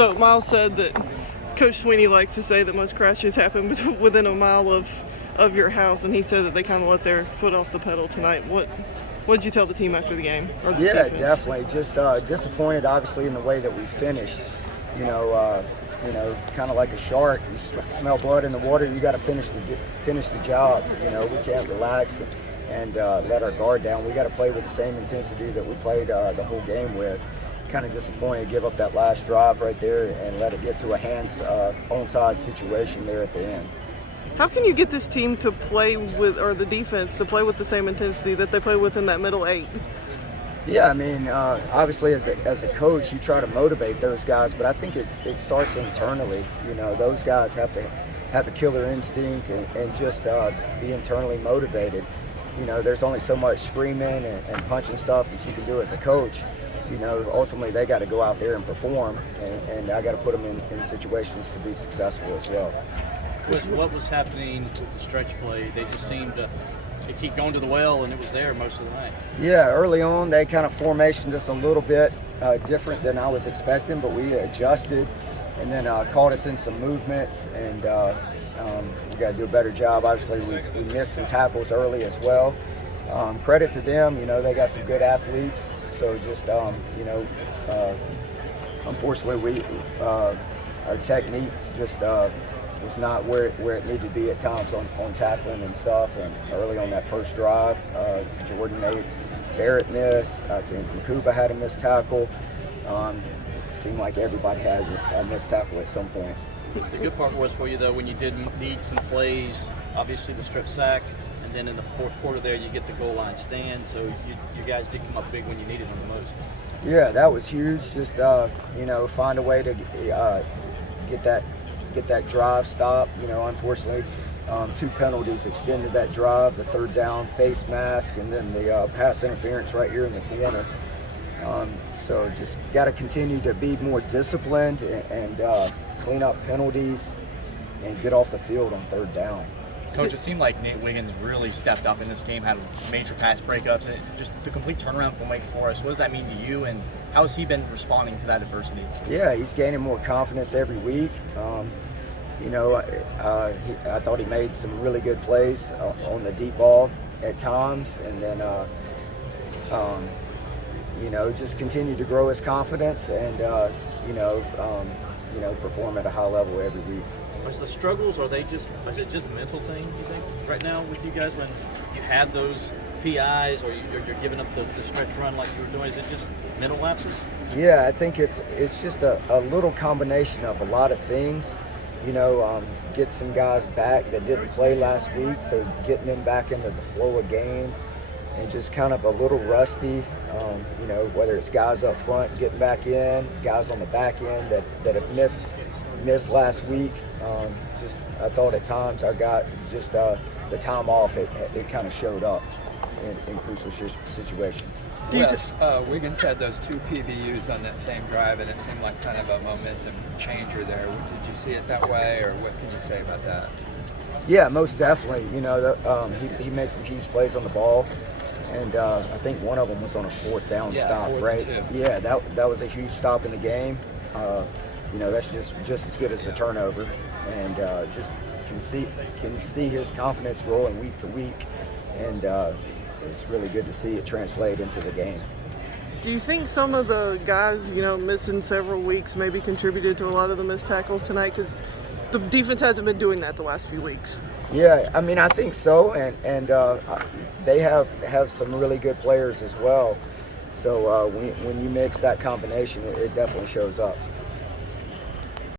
So Miles said that Coach Sweeney likes to say that most crashes happen within a mile of your house, and he said that they kind of let their foot off the pedal tonight. What did you tell the team after the game? Or the defense? Definitely. Just disappointed, obviously, in the way that we finished. Kind of like a shark. You smell blood in the water. You got to finish the job. We can't relax and let our guard down. We got to play with the same intensity that we played the whole game with. Kind of disappointed to give up that last drive right there and let it get to a onside situation there at the end. How can you get this team to play with, or the defense to play with the same intensity that they play with in that middle eight? Yeah, obviously as a coach, you try to motivate those guys, but I think it starts internally. Those guys have to have a killer instinct and just be internally motivated. There's only so much screaming and punching stuff that you can do as a coach. Ultimately they got to go out there and perform, and I got to put them in situations to be successful as well. What was happening with the stretch play? They just seemed to keep going to the well, and it was there most of the night. Yeah, early on they kind of formation just a little bit different than I was expecting, but we adjusted and then caught us in some movements, and we got to do a better job. Obviously we missed some tackles early as well. Credit to them, they got some good athletes. So just, unfortunately, our technique just was not where it needed to be at times on tackling and stuff. And early on that first drive, Jordan made Barrett miss. I think Nkuba had a missed tackle. Seemed like everybody had a missed tackle at some point. The good part was for you, though, when you did need some plays, obviously the strip sack, and then in the fourth quarter there, you get the goal line stand. So you guys did come up big when you needed them the most. Yeah, that was huge. Just find a way to get that drive stop. Unfortunately, 2 penalties extended that drive. The third down face mask, and then the pass interference right here in the corner. So just got to continue to be more disciplined and clean up penalties and get off the field on third down. Coach, it seemed like Nate Wiggins really stepped up in this game, had major pass breakups, and just the complete turnaround from Wake Forest. What does that mean to you, and how has he been responding to that adversity? Yeah, he's gaining more confidence every week. I thought he made some really good plays on the deep ball at times, and then just continue to grow his confidence and perform at a high level every week. Was the struggles, is it just a mental thing, you think, right now with you guys when you had those PIs or you're giving up the stretch run like you were doing? Is it just mental lapses? Yeah, I think it's just a little combination of a lot of things. Get some guys back that didn't play last week, so getting them back into the flow of game, and just kind of a little rusty, whether it's guys up front getting back in, guys on the back end that have missed last week. I thought at times our guy just the time off, it kind of showed up in crucial situations. Wiggins had those 2 PBUs on that same drive, and it seemed like kind of a momentum changer there. Did you see it that way, or what can you say about that? Yeah, most definitely. He made some huge plays on the ball, and I think one of them was on a fourth down stop, right? Yeah, that was a huge stop in the game. That's just as good as a turnover, and just can see his confidence growing week to week, and it's really good to see it translate into the game. Do you think some of the guys, missing several weeks maybe contributed to a lot of the missed tackles tonight? Because the defense hasn't been doing that the last few weeks. Yeah, I think so, and they have some really good players as well. So when you mix that combination, it definitely shows up.